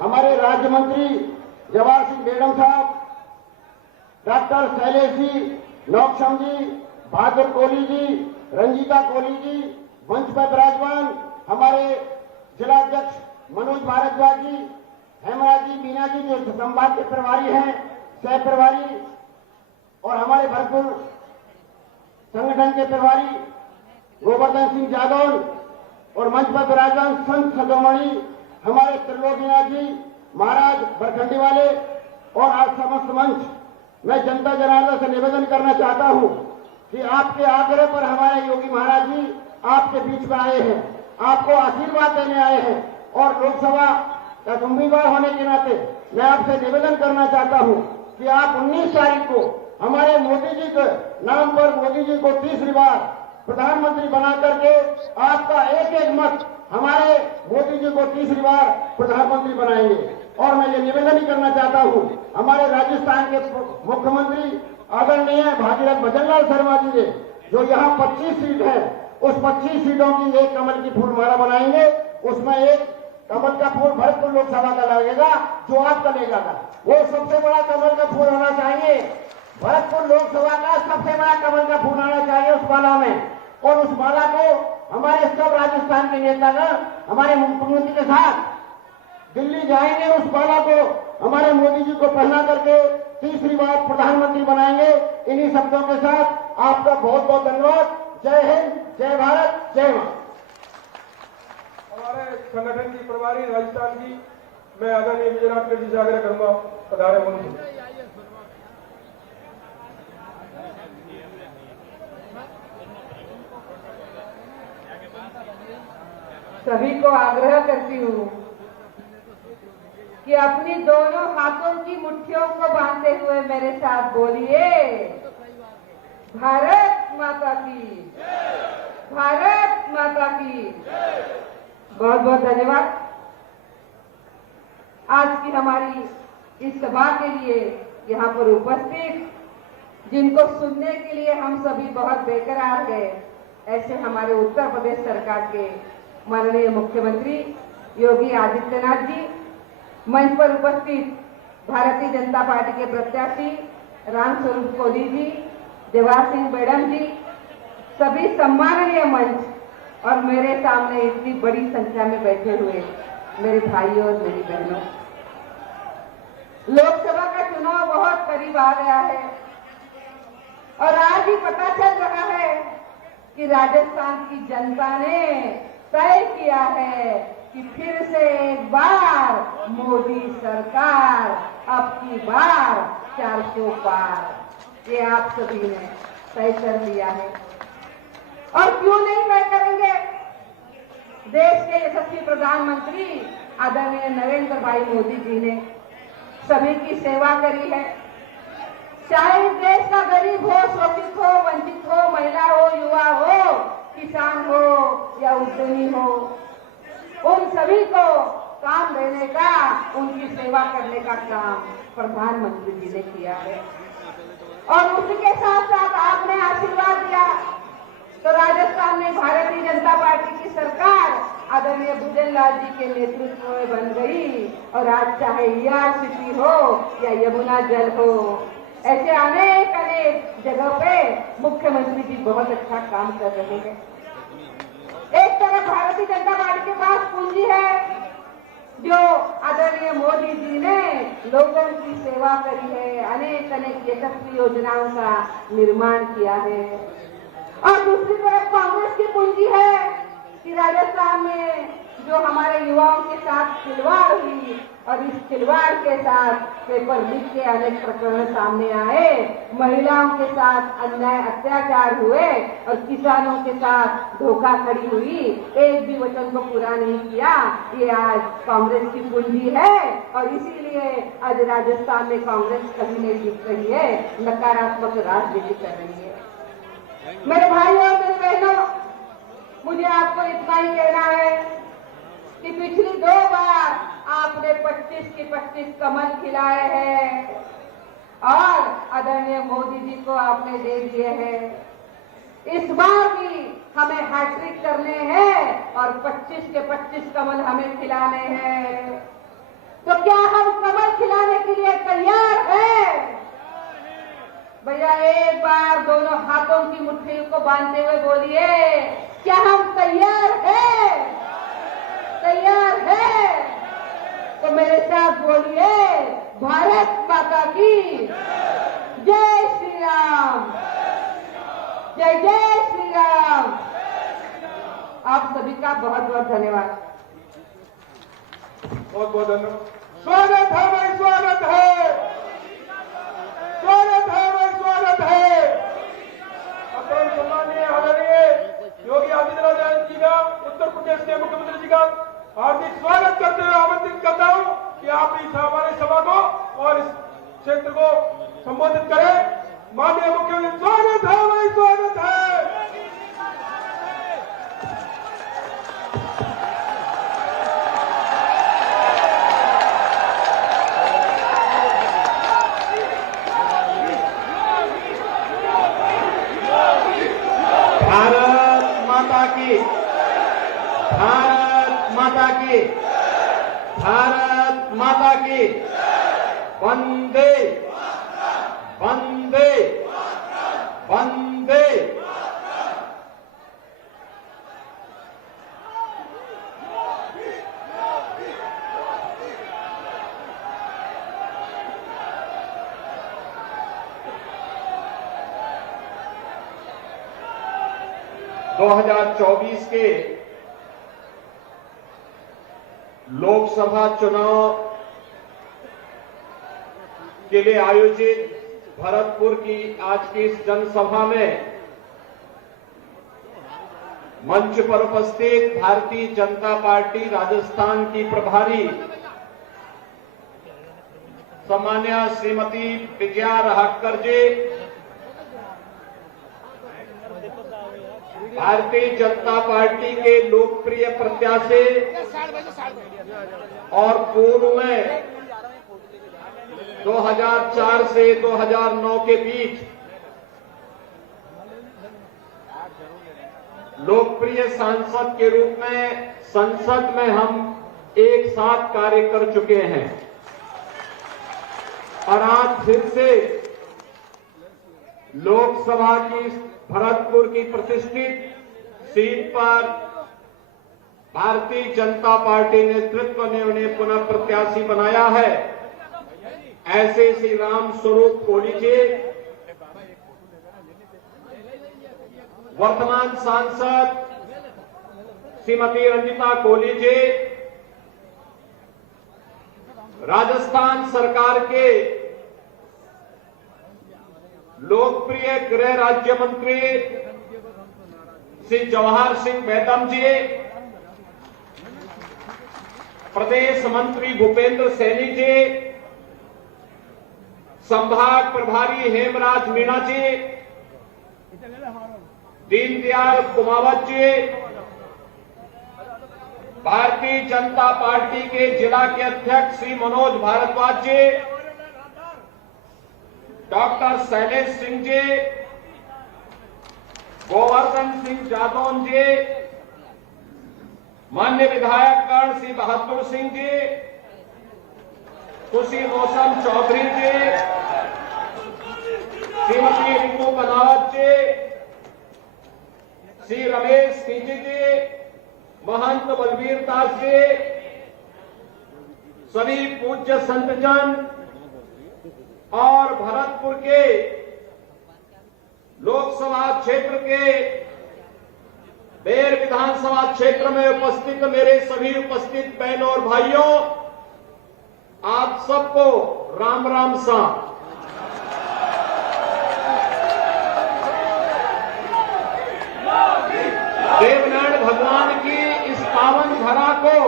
हमारे राज्य मंत्री जवाहर सिंह बेगम साहब, डॉक्टर शैलेश जी, नौक्षम जी, बहादुर कोहली जी, रंजीता कोहली जी, मंच पर विराजमान हमारे जिलाध्यक्ष मनोज भारद्वाज जी, हेमराज जी, मीना जी जो संभाग के प्रभारी हैं, सह प्रभारी और हमारे भरतपुर संगठन के प्रभारी गोवर्धन सिंह जादौन और मंच पर विराजमान संत सदोमणि हमारे त्रिलोकीनाथ जी महाराज बरखंडी वाले और आज समस्त मंच, मैं जनता जनार्दन से निवेदन करना चाहता हूं कि आपके आग्रह पर हमारे योगी महाराज जी आपके बीच में आए हैं, आपको आशीर्वाद देने आए हैं और लोकसभा का उम्मीदवार होने के नाते मैं आपसे निवेदन करना चाहता हूं कि आप 19 तारीख को हमारे मोदी जी के नाम पर मोदी जी को तीसरी बार प्रधानमंत्री बना करके आपका एक एक मत हमारे मोदी जी को तीसरी बार प्रधानमंत्री बनाएंगे। और मैं ये निवेदन ही करना चाहता हूं हमारे राजस्थान के मुख्यमंत्री आदरणीय भागीरथ भजनलाल शर्मा जी ने जो यहाँ 25 सीट है, उस 25 सीटों की एक कमल की फूल माला बनाएंगे, उसमें एक कमल का फूल भरतपुर लोकसभा का लगेगा जो आपका लगेगा, वो सबसे बड़ा कमल का फूल होना चाहिए। भरतपुर लोकसभा का सबसे बड़ा कमल का फूल आना चाहिए उस माला में, और उस माला को हमारे सब राजस्थान के नेतागण हमारे मुख्यमंत्री के साथ दिल्ली जाएंगे, उस माला को हमारे मोदी जी को पहना करके तीसरी बार प्रधानमंत्री बनाएंगे। इन्हीं शब्दों के साथ आपका बहुत बहुत धन्यवाद। जय हिंद, जय भारत, जय मां। हमारे संगठन की प्रभारी राजस्थान की मैं आदरणीय विजयनाथ जी से आग्रह करूंगा पधारे होंगे। सभी को आग्रह करती हूँ कि अपनी दोनों हाथों की मुट्ठियों को बांधते हुए मेरे साथ बोलिए, भारत माता की, भारत माता की। बहुत बहुत धन्यवाद। आज की हमारी इस सभा के लिए यहाँ पर उपस्थित, जिनको सुनने के लिए हम सभी बहुत बेकरार हैं, ऐसे हमारे उत्तर प्रदेश सरकार के माननीय मुख्यमंत्री योगी आदित्यनाथ जी, मंच पर उपस्थित भारतीय जनता पार्टी के प्रत्याशी रामस्वरूप कोहली जी, जवाहर सिंह बेगम जी, सभी सम्माननीय मंच और मेरे सामने इतनी बड़ी संख्या में बैठे हुए मेरे भाइयों और मेरी बहनों, लोकसभा का चुनाव बहुत करीब आ गया है और आज ही पता चल रहा है कि राजस्थान की जनता ने तय किया है कि फिर से एक बार मोदी सरकार, अब की बार 400 पार, ये आप सभी ने तय कर लिया है। और क्यों नहीं तय करेंगे? देश के यशस्वी प्रधानमंत्री आदरणीय नरेंद्र भाई मोदी जी ने सभी की सेवा करी है, चाहे देश का गरीब हो, शोषित हो, वंचित हो, महिला हो, युवा हो, किसान हो या उद्यमी हो, उन सभी को काम देने का, उनकी सेवा करने का काम प्रधानमंत्री जी ने किया है। और उसी के साथ साथ आपने आशीर्वाद दिया तो राजस्थान में भारतीय जनता पार्टी की सरकार आदरणीय भजनलाल जी के नेतृत्व में बन गई और आज चाहे ERCP हो या यमुना जल हो, ऐसे अनेक अनेक जगह पे मुख्यमंत्री जी बहुत अच्छा काम कर रहे हैं। एक तरफ भारतीय जनता पार्टी के पास पूंजी है जो आदरणीय मोदी जी ने लोगों की सेवा करी है, अनेक अनेक यशस्वी योजनाओं का निर्माण किया है, और दूसरी तरफ कांग्रेस की पूंजी है कि राजस्थान में जो हमारे युवाओं के साथ खिलवाड़ हुई और इस खिलवाड़ के साथ पेपर लीक के अनेक प्रकरण सामने आए, महिलाओं के साथ अन्याय अत्याचार हुए और किसानों के साथ धोखाधड़ी हुई, एक भी वचन को पूरा नहीं किया, ये आज कांग्रेस की पूंजी है। और इसीलिए आज राजस्थान में कांग्रेस कभी नहीं दिख रही है, नकारात्मक राजनीति कर रही है। मेरे भाइयों और मेरी बहनों, मुझे आपको इतना ही कहना है कि पिछली 2 बार आपने 25 की 25 कमल खिलाए हैं और आदरणीय मोदी जी को आपने दे दिए हैं। इस बार भी हमें हैट्रिक करने हैं और 25 के 25 कमल हमें खिलाने हैं। तो मुट्ठी को बांधते हुए बोलिए, क्या हम तैयार हैं? तैयार है? तो मेरे साथ बोलिए, भारत माता की जय श्री राम, जय जय श्री राम। आप सभी का बहुत बहुत धन्यवाद। बहुत बहुत धन्यवाद। स्वागत है भाई, स्वागत है, स्वागत है भाई, स्वागत है। अपने सम्माननीय आदरणीय योगी आदित्यनाथ जी का, उत्तर प्रदेश के मुख्यमंत्री जी का हार्दिक स्वागत करते हुए आमंत्रित करता हूं कि आप इस हमारे सभा को और इस क्षेत्र को संबोधित करें। माननीय मुख्यमंत्री, स्वागत है भाई, स्वागत है। भारत माता की, भारत माता की, भारत माता की। वंदे वंदे वंदे। दो 2024 के लोकसभा चुनाव के लिए आयोजित भरतपुर की आज की इस जनसभा में मंच पर उपस्थित भारतीय जनता पार्टी राजस्थान की प्रभारी सम्मान्य श्रीमती विजया रहाटकर जी, भारतीय जनता पार्टी के लोकप्रिय प्रत्याशी और पूर्व में 2004 से 2009 के बीच लोकप्रिय सांसद के रूप में संसद में हम एक साथ कार्य कर चुके हैं और आज फिर से लोकसभा की भरतपुर की प्रतिष्ठित सीट पर भारतीय जनता पार्टी नेतृत्व ने उन्हें पुनः प्रत्याशी बनाया है। ऐसे श्री राम स्वरूप कोहली जी, वर्तमान सांसद श्रीमती रंजिता कोहली जी, राजस्थान सरकार के लोकप्रिय गृह राज्य मंत्री श्री जवाहर सिंह बेदम जी, प्रदेश मंत्री भूपेंद्र सैनी जी, संभाग प्रभारी हेमराज मीणा जी, दीनदयाल कुमावत जी, भारतीय जनता पार्टी के जिला के अध्यक्ष श्री मनोज भारद्वाज जी, डॉक्टर शैलेश सिंह जी, गोवर्धन सिंह जादौन जी, मान्य विधायकगण श्री बहादुर सिंह जी, खुशी मौसम चौधरी जी, श्रीमती रितु बनावत जी, श्री रमेश कीजी जी, महंत बलबीर दास जी, सभी पूज्य संतजन और भरतपुर के लोकसभा क्षेत्र के बेर विधानसभा क्षेत्र में उपस्थित मेरे सभी उपस्थित बहनों और भाइयों, आप सबको राम राम सा। देवनारायण भगवान की इस पावन धरा को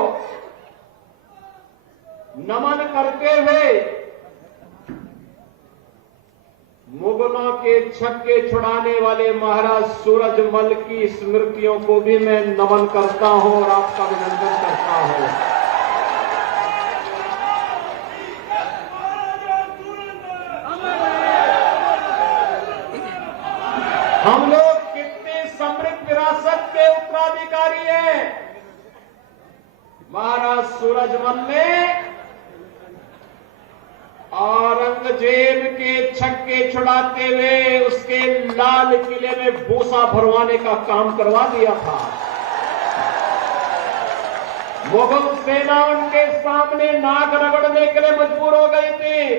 नमन करते हुए मुगलों के छक्के छुड़ाने वाले महाराज सूरजमल की स्मृतियों को भी मैं नमन करता हूं और आपका अभिनंदन करता हूं। हम लोग कितनी समृद्ध विरासत के उत्तराधिकारी हैं। महाराज सूरजमल ने औरंगजेब औरंगजेब के छक्के छुड़ाते हुए उसके लाल किले में भूसा भरवाने का काम करवा दिया था। मुगल सेना उनके सामने नाक रगड़ने के लिए मजबूर हो गई थी।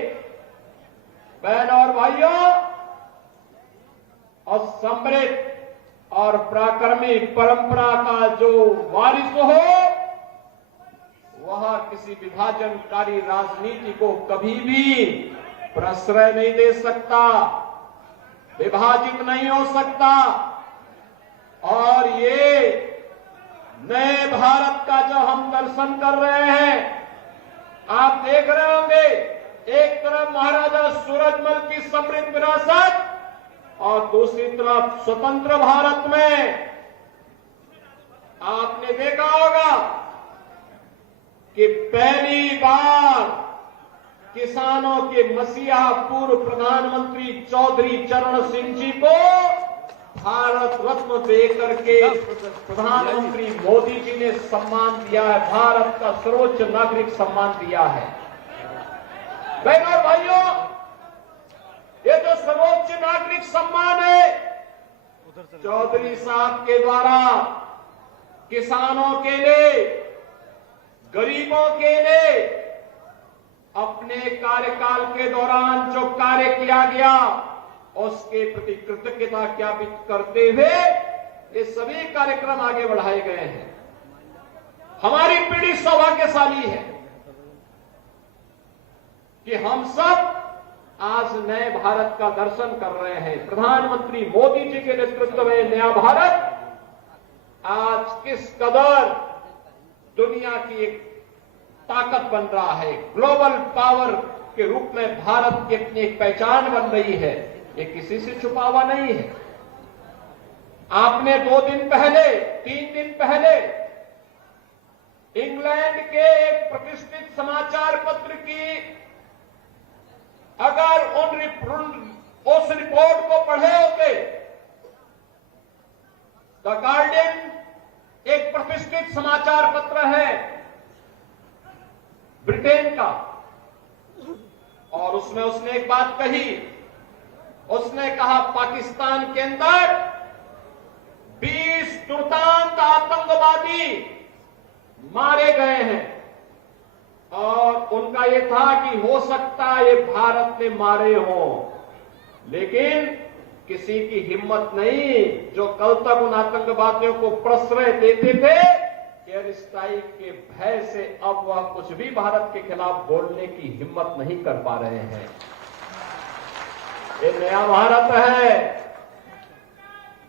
बहन और भाइयों, और समृद्ध और पराक्रमिक परंपरा का जो वारिस हो, वह किसी विभाजनकारी राजनीति को कभी भी प्रश्रय नहीं दे सकता, विभाजित नहीं हो सकता। और ये नए भारत का जो हम दर्शन कर रहे हैं, आप देख रहे होंगे, एक तरफ महाराजा सूरजमल की समृद्ध विरासत और दूसरी तरफ स्वतंत्र भारत में आपने देखा होगा कि पहली बार किसानों के मसीहा पूर्व प्रधानमंत्री चौधरी चरण सिंह जी को भारत रत्न देकर के प्रधानमंत्री मोदी जी ने सम्मान दिया है, भारत का सर्वोच्च नागरिक सम्मान दिया है। बहनों और भाइयों, ये जो सर्वोच्च नागरिक सम्मान है, चौधरी साहब के द्वारा किसानों के लिए, गरीबों के लिए अपने कार्यकाल के दौरान जो कार्य किया गया, उसके प्रति कृतज्ञता ज्ञापित करते हुए ये सभी कार्यक्रम आगे बढ़ाए गए हैं। हमारी पीढ़ी सौभाग्यशाली है कि हम सब आज नए भारत का दर्शन कर रहे हैं। प्रधानमंत्री मोदी जी के नेतृत्व में नया भारत आज किस कदर दुनिया की एक ताकत बन रहा है, ग्लोबल पावर के रूप में भारत की अपनी एक पहचान बन रही है, ये किसी से छुपा हुआ नहीं है। आपने 2 दिन पहले, 3 दिन पहले इंग्लैंड के एक प्रतिष्ठित समाचार पत्र की अगर उस रिपोर्ट को पढ़े होते, द गार्डियन एक प्रतिष्ठित समाचार पत्र है ब्रिटेन का, और उसमें उसने एक बात कही। उसने कहा पाकिस्तान के अंदर 20 दुर्दांत आतंकवादी मारे गए हैं, और उनका यह था कि हो सकता है ये भारत ने मारे हों, लेकिन किसी की हिम्मत नहीं जो कल तक उन आतंकवादियों को प्रश्रय देते थे, एयर स्ट्राइक के भय से अब वह कुछ भी भारत के खिलाफ बोलने की हिम्मत नहीं कर पा रहे हैं। ये नया भारत है।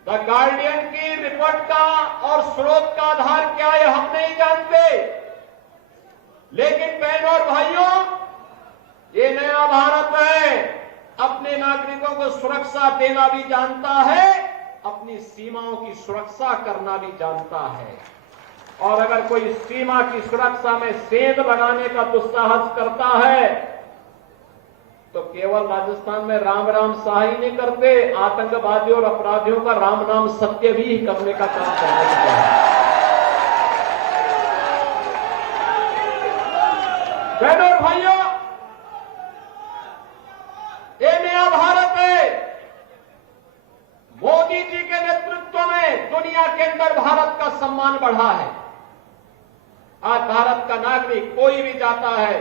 द गार्डियन की रिपोर्ट का और स्रोत का आधार क्या है हम नहीं जानते, लेकिन बहनों और भाइयों, ये नया भारत है, अपने नागरिकों को सुरक्षा देना भी जानता है, अपनी सीमाओं की सुरक्षा करना भी जानता है। और अगर कोई सीमा की सुरक्षा में सेंध लगाने का दुस्साहस करता है, तो केवल राजस्थान में राम राम शाही नहीं करते, आतंकवादियों और अपराधियों का राम नाम सत्य भी करने का काम करने लगते हैं। बहनों और भाइयों, ये नया भारत है। मोदी जी के नेतृत्व में दुनिया के अंदर भारत का सम्मान बढ़ा है। आज भारत का नागरिक कोई भी जाता है,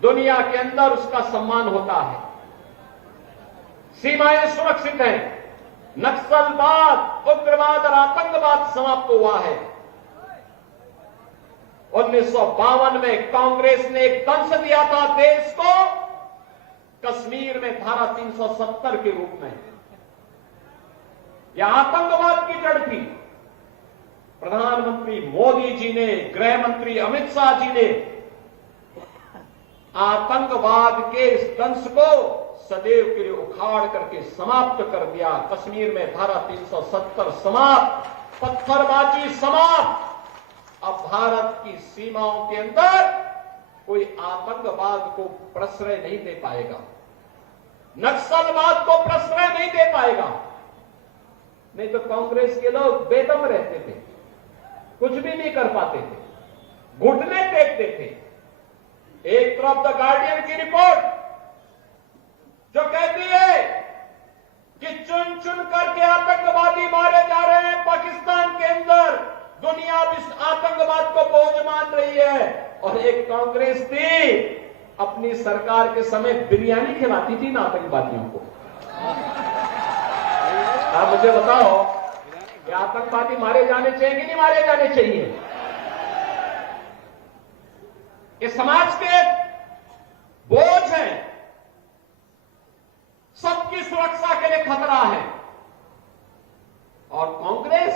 दुनिया के अंदर उसका सम्मान होता है। सीमाएं सुरक्षित हैं, नक्सलवाद, उग्रवाद और आतंकवाद समाप्त हुआ है। 1952 में कांग्रेस ने एक दंश दिया था देश को, कश्मीर में धारा 370 के रूप में। यह आतंकवाद की जड़ थी। प्रधानमंत्री मोदी जी ने, गृह मंत्री अमित शाह जी ने आतंकवाद के इस दंश को सदैव के लिए उखाड़ करके समाप्त कर दिया। कश्मीर में धारा 370 समाप्त, पत्थरबाजी समाप्त। अब भारत की सीमाओं के अंदर कोई आतंकवाद को प्रश्रय नहीं दे पाएगा, नक्सलवाद को प्रश्रय नहीं दे पाएगा। नहीं तो कांग्रेस के लोग बेदम रहते थे, कुछ भी नहीं कर पाते थे, घुटने टेकते थे। एक तरफ द गार्डियन की रिपोर्ट रही है, और एक कांग्रेस थी अपनी सरकार के समय बिरयानी खिलाती थी ना आतंकवादियों को। आप मुझे बताओ कि आतंकवादी मारे जाने चाहिए कि नहीं मारे जाने चाहिए? ये समाज के बोझ हैं, सबकी सुरक्षा के लिए खतरा है, और कांग्रेस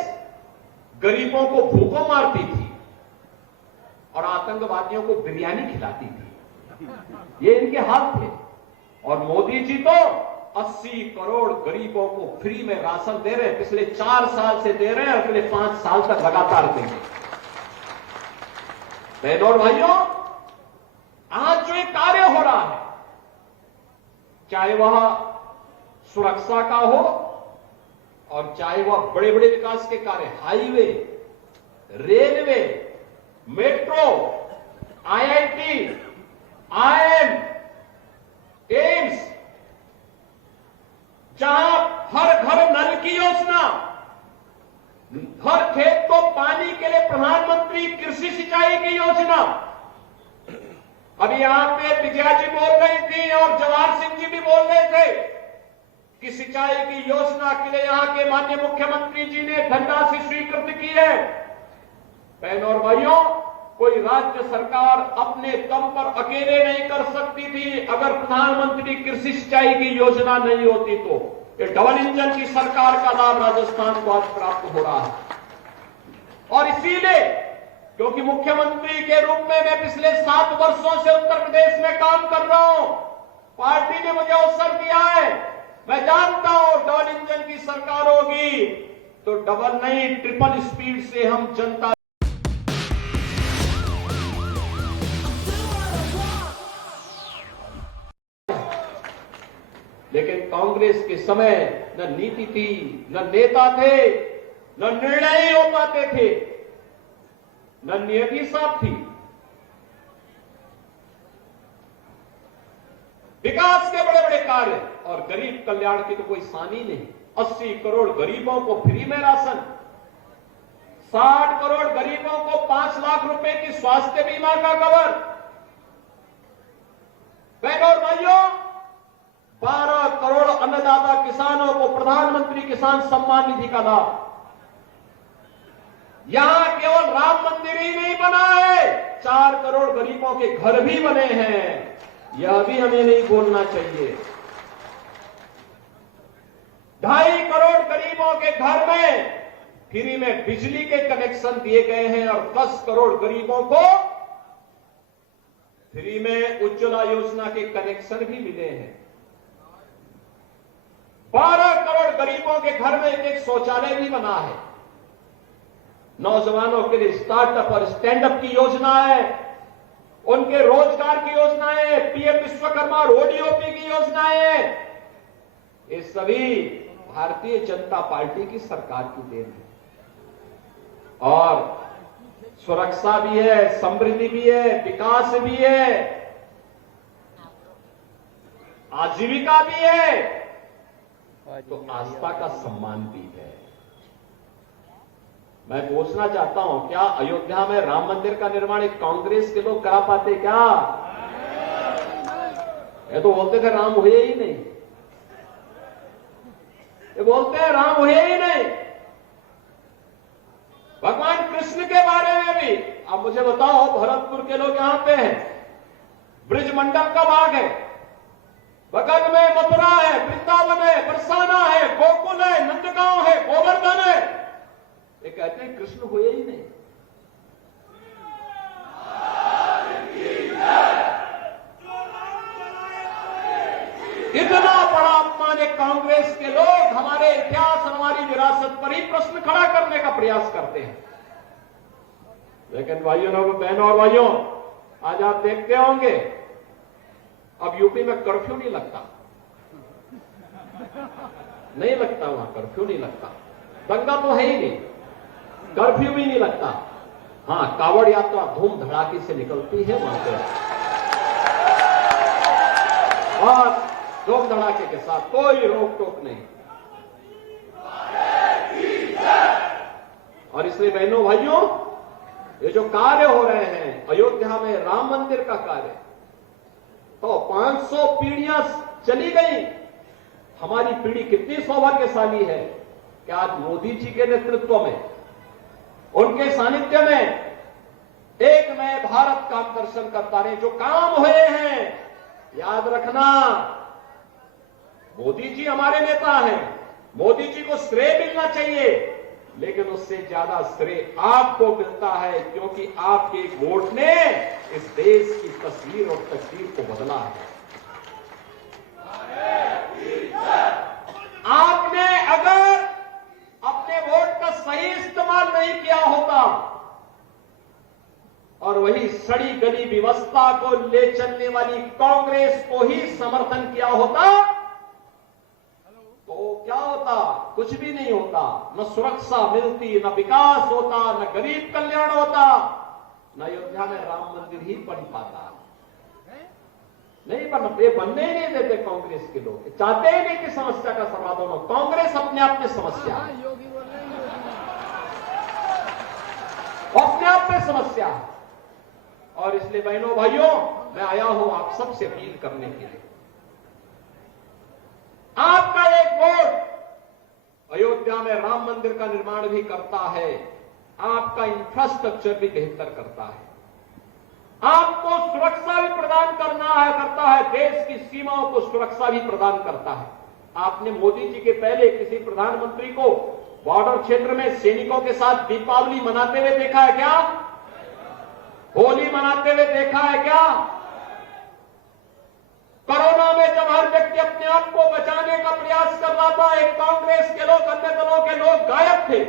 गरीबों को भूखों मारती थी और आतंकवादियों को बिरयानी खिलाती थी। ये इनके हाल थे। और मोदी जी तो 80 करोड़ गरीबों को फ्री में राशन दे रहे हैं, पिछले 4 साल से दे रहे हैं, अगले 5 साल तक लगातार देंगे। बहनों और भाइयों, आज जो एक कार्य हो रहा है, चाहे वह सुरक्षा का हो और चाहे वह बड़े बड़े विकास के कार्य, highway, railway, metro, IIT, IIM, AIIMS, जहां हर घर नल की योजना, हर खेत को पानी के लिए प्रधानमंत्री कृषि सिंचाई की योजना। अभी यहां पे विजया जी बोल रही थी और जवाहर सिंह जी भी बोल रहे थे कि सिंचाई की योजना के लिए यहां के माननीय मुख्यमंत्री जी ने धनराशि स्वीकृत की है। बहनों और भाइयों, कोई राज्य सरकार अपने दम पर अकेले नहीं कर सकती थी अगर प्रधानमंत्री कृषि सिंचाई की योजना नहीं होती तो। ये डबल इंजन की सरकार का लाभ राजस्थान को आज प्राप्त हो रहा है। और इसीलिए, क्योंकि मुख्यमंत्री के रूप में मैं पिछले 7 वर्षों से उत्तर प्रदेश में काम कर रहा हूं, पार्टी ने मुझे अवसर दिया है, मैं जानता हूं डबल इंजन की सरकार होगी तो डबल नहीं, ट्रिपल स्पीड से हम जनता। लेकिन कांग्रेस के समय न नीति थी, न नेता थे, न निर्णय ही हो पाते थे, न नियति साफ थी। विकास के बड़े बड़े कार्य और गरीब कल्याण की तो कोई सानी नहीं। 80 करोड़ गरीबों को फ्री में राशन, 60 करोड़ गरीबों को 5 लाख रुपए की स्वास्थ्य बीमा का कवर। बहनों और भाइयों, 12 करोड़ अन्नदाता किसानों को प्रधानमंत्री किसान सम्मान निधि का लाभ। यहां केवल राम मंदिर ही नहीं बना है, 4 करोड़ गरीबों के घर भी बने हैं, यह भी हमें नहीं भूलना चाहिए। 2.5 करोड़ गरीबों के घर में फ्री में बिजली के कनेक्शन दिए गए हैं और 10 करोड़ गरीबों को फ्री में उज्ज्वला योजना के कनेक्शन भी मिले हैं। 12 करोड़ गरीबों के घर में एक शौचालय भी बना है। नौजवानों के लिए स्टार्टअप और स्टैंड अप की योजना है, उनके रोजगार की योजनाएं, पीएम विश्वकर्मा ओडीओपी की योजनाएं, ये सभी भारतीय जनता पार्टी की सरकार की देन है। और सुरक्षा भी है, समृद्धि भी है, विकास भी है, आजीविका भी है, तो आस्था का सम्मान भी है। मैं पूछना चाहता हूं, क्या अयोध्या में राम मंदिर का निर्माण एक कांग्रेस के लोग करा पाते क्या? ये तो बोलते थे राम हुए ही नहीं, ये बोलते हैं राम हुए ही नहीं। भगवान कृष्ण के बारे में भी आप मुझे बताओ, भरतपुर के लोग यहां पे हैं, ब्रिजमंडल का बाग है, बगल में मथुरा है, वृंदावन है, बरसाना है, गोकुल है, नंदगांव है, गोवर्धन है, ये कहते हैं कृष्ण हुए ही नहीं। इतना बड़ा अपमान एक कांग्रेस के लोग हमारे इतिहास और हमारी विरासत पर ही प्रश्न खड़ा करने का प्रयास करते हैं। लेकिन भाइयों बहनों और भाइयों, आज आप देखते होंगे अब यूपी में कर्फ्यू नहीं लगता, नहीं लगता, वहां कर्फ्यू नहीं लगता, दंगा तो है ही नहीं, कर्फ्यू भी नहीं लगता। हां, कावड़ यात्रा धूम धड़ाके से निकलती है वहां पे, और धूम धड़ाके के साथ कोई रोक टोक नहीं। और इसलिए बहनों भाइयों, ये जो कार्य हो रहे हैं अयोध्या में राम मंदिर का कार्य, तो 500 पीढ़ियां चली गई। हमारी पीढ़ी कितनी सौभाग्यशाली है कि आज मोदी जी के नेतृत्व में, उनके सानिध्य में एक नए भारत का दर्शन करता रहे। जो काम हुए हैं, याद रखना, मोदी जी हमारे नेता हैं, मोदी जी को श्रेय मिलना चाहिए, लेकिन उससे ज्यादा श्रेय आपको मिलता है, क्योंकि आपके एक वोट ने इस देश की तस्वीर और तकदीर को बदला है। आपने अगर अपने वोट का सही इस्तेमाल नहीं किया होता और वही सड़ी गली व्यवस्था को ले चलने वाली कांग्रेस को ही समर्थन किया होता, तो क्या होता? कुछ भी नहीं होता। न सुरक्षा मिलती, न विकास होता, न गरीब कल्याण होता, न अयोध्या में राम मंदिर ही बन पाता। नहीं बनने ही नहीं देते कांग्रेस के लोग, चाहते ही नहीं कि समस्या का समाधान हो। कांग्रेस अपने आप में समस्या है, अपने आप में समस्या है। और इसलिए बहनों भाइयों, मैं आया हूं आप सबसे अपील करने के लिए, आपका एक वोट अयोध्या में राम मंदिर का निर्माण भी करता है, आपका इंफ्रास्ट्रक्चर भी बेहतर करता है, आपको सुरक्षा भी प्रदान करता है, देश की सीमाओं को सुरक्षा भी प्रदान करता है। आपने मोदी जी के पहले किसी प्रधानमंत्री को बॉर्डर क्षेत्र में सैनिकों के साथ दीपावली मनाते हुए देखा है क्या? होली मनाते हुए देखा है क्या? कोरोना में जब हर व्यक्ति अपने आप को बचाने का प्रयास कर रहा था, एक कांग्रेस के लोग, अन्य दलों के लोग गायब थे,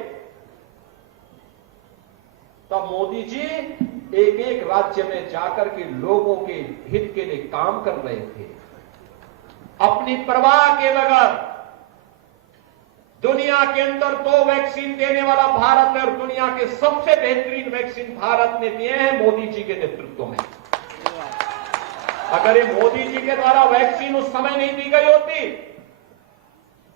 तब मोदी जी एक एक राज्य में जाकर के लोगों के हित के लिए काम कर रहे थे, अपनी परवाह के बगैर। दुनिया के अंदर 2 वैक्सीन देने वाला भारत है और दुनिया के सबसे बेहतरीन वैक्सीन भारत ने दिए हैं मोदी जी के नेतृत्व में। अगर ये मोदी जी के द्वारा वैक्सीन उस समय नहीं दी गई होती,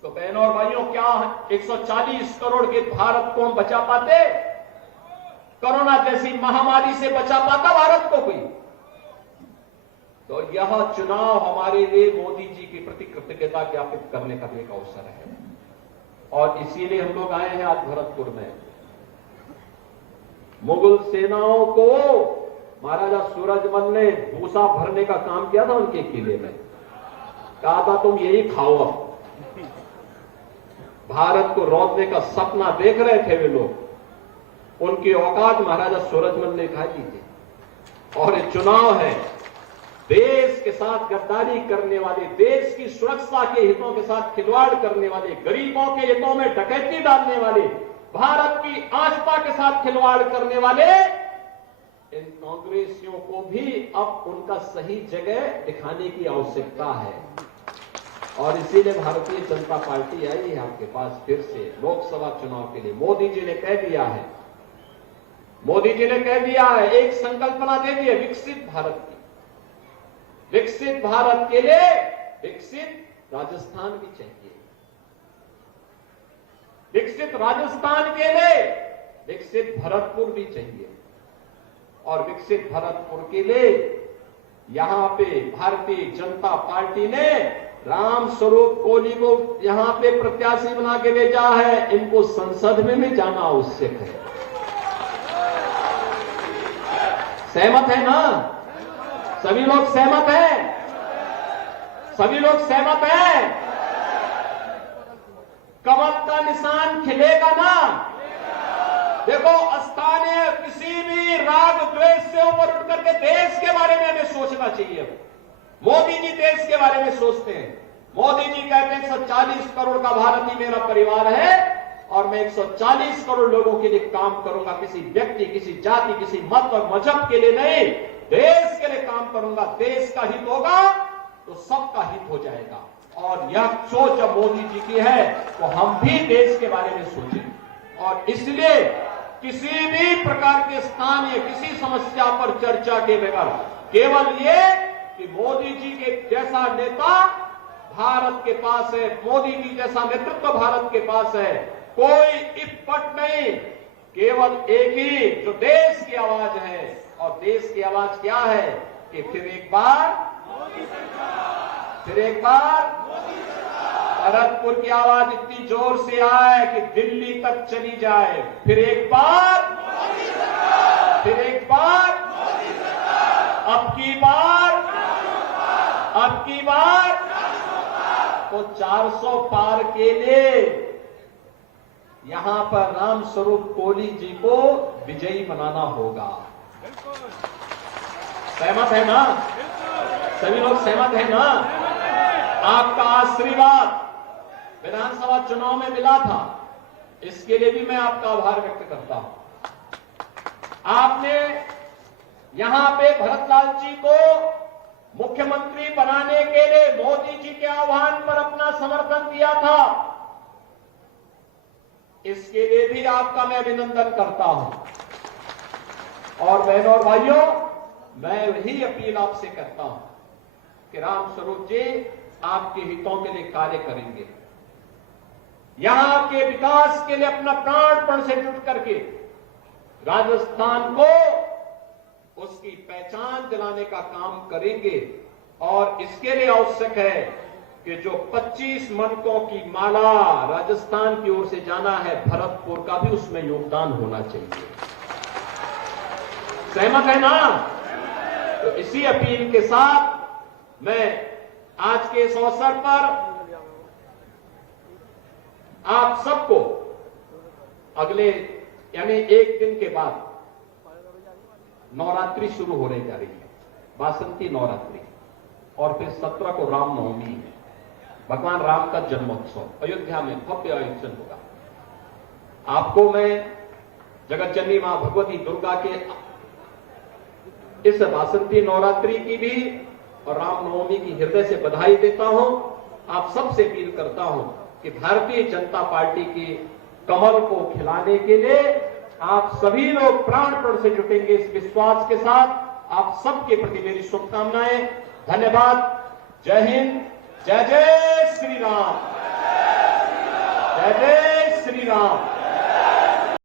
तो बहनों और भाइयों, क्या 140 करोड़ के भारत को हम बचा पाते? कोरोना जैसी महामारी से बचा पाता भारत को कोई? तो यह चुनाव हमारे लिए मोदी जी के प्रति कृतज्ञता ज्ञापित करने का भी एक अवसर है, और इसीलिए हम लोग आए हैं आज भरतपुर में। मुगल सेनाओं को महाराजा सूरजमल ने भूसा भरने का काम किया था उनके किले में, कहा था तुम यही खाओ। अब भारत को रौंदने का सपना देख रहे थे वे लोग, उनकी औकात महाराजा सूरजमल ने खा दी थी। और ये चुनाव है, देश के साथ गद्दारी करने वाले, देश की सुरक्षा के हितों के साथ खिलवाड़ करने वाले, गरीबों के हितों में डकैती डालने वाले, भारत की आस्था के साथ खिलवाड़ करने वाले इन कांग्रेसियों को भी अब उनका सही जगह दिखाने की आवश्यकता है। और इसीलिए भारतीय जनता पार्टी आई है आपके पास फिर से लोकसभा चुनाव के लिए। मोदी जी ने कह दिया है, मोदी जी ने कह दिया है, एक संकल्पना दे दी है विकसित भारत की। विकसित भारत के लिए विकसित राजस्थान भी चाहिए, विकसित राजस्थान के लिए विकसित भरतपुर भी चाहिए, और विकसित भरतपुर के लिए यहां पे भारतीय जनता पार्टी ने राम स्वरूप कोहली को यहां पे प्रत्याशी बना के भेजा है। इनको संसद में भी जाना आवश्यक है। सहमत है ना? सभी लोग सहमत हैं? सभी लोग सहमत हैं? कमल का निशान खिलेगा ना? देखो, स्थानीय किसी भी राग द्वेष से ऊपर उठ करके देश के बारे में हमें सोचना चाहिए। मोदी जी देश के बारे में सोचते हैं। मोदी जी कहते हैं 140 करोड़ का भारत ही मेरा परिवार है और मैं 140 करोड़ लोगों के लिए काम करूंगा। किसी व्यक्ति, किसी जाति, किसी मत और मजहब के लिए नहीं, देश के लिए काम करूंगा। देश का हित होगा तो सबका हित हो जाएगा। और यह सोच जब मोदी जी की है तो हम भी देश के बारे में सोचें। और इसलिए किसी भी प्रकार के स्थानीय किसी समस्या पर चर्चा के बगैर केवल ये कि मोदी जी के जैसा नेता भारत के पास है, मोदी जी जैसा नेतृत्व भारत के पास है, कोई इफ पट नहीं, केवल एक ही जो देश की आवाज है, और देश की आवाज क्या है कि फिर एक बार भरतपुर की आवाज इतनी जोर से आए कि दिल्ली तक चली जाए। फिर एक बार अब की बार तो 400 पार के लिए यहां पर राम स्वरूप कोली जी को विजयी बनाना होगा। सहमत है ना? सभी लोग सहमत है ना? आपका आशीर्वाद विधानसभा चुनाव में मिला था, इसके लिए भी मैं आपका आभार व्यक्त करता हूं। आपने यहां पे भरतलाल जी को मुख्यमंत्री बनाने के लिए मोदी जी के आह्वान पर अपना समर्थन दिया था, इसके लिए भी आपका मैं अभिनंदन करता हूं। और बहनों और भाइयों, मैं वही अपील आपसे करता हूं कि राम स्वरूप जी आपके हितों के लिए कार्य करेंगे, यहां के विकास के लिए अपना प्राणपण से जुट करके राजस्थान को उसकी पहचान दिलाने का काम करेंगे। और इसके लिए आवश्यक है कि जो 25 मनकों की माला राजस्थान की ओर से जाना है, भरतपुर का भी उसमें योगदान होना चाहिए। सहमत है ना? तो इसी अपील के साथ मैं आज के इस अवसर पर आप सबको अगले यानी एक दिन के बाद नवरात्रि शुरू होने जा रही है, वासंती नवरात्रि, और फिर 17 को रामनवमी है, भगवान राम का जन्मोत्सव अयोध्या में भव्य आयोजन होगा। आपको मैं जगत जननी मां भगवती दुर्गा के इस वासंती नवरात्रि की भी और रामनवमी की हृदय से बधाई देता हूं। आप सबसे अपील करता हूं कि भारतीय जनता पार्टी की कमल को खिलाने के लिए आप सभी लोग प्राणपण से जुटेंगे, इस विश्वास के साथ आप सबके प्रति मेरी शुभकामनाएं। धन्यवाद। जय हिंद। जय जय श्री राम। जय जय श्री राम।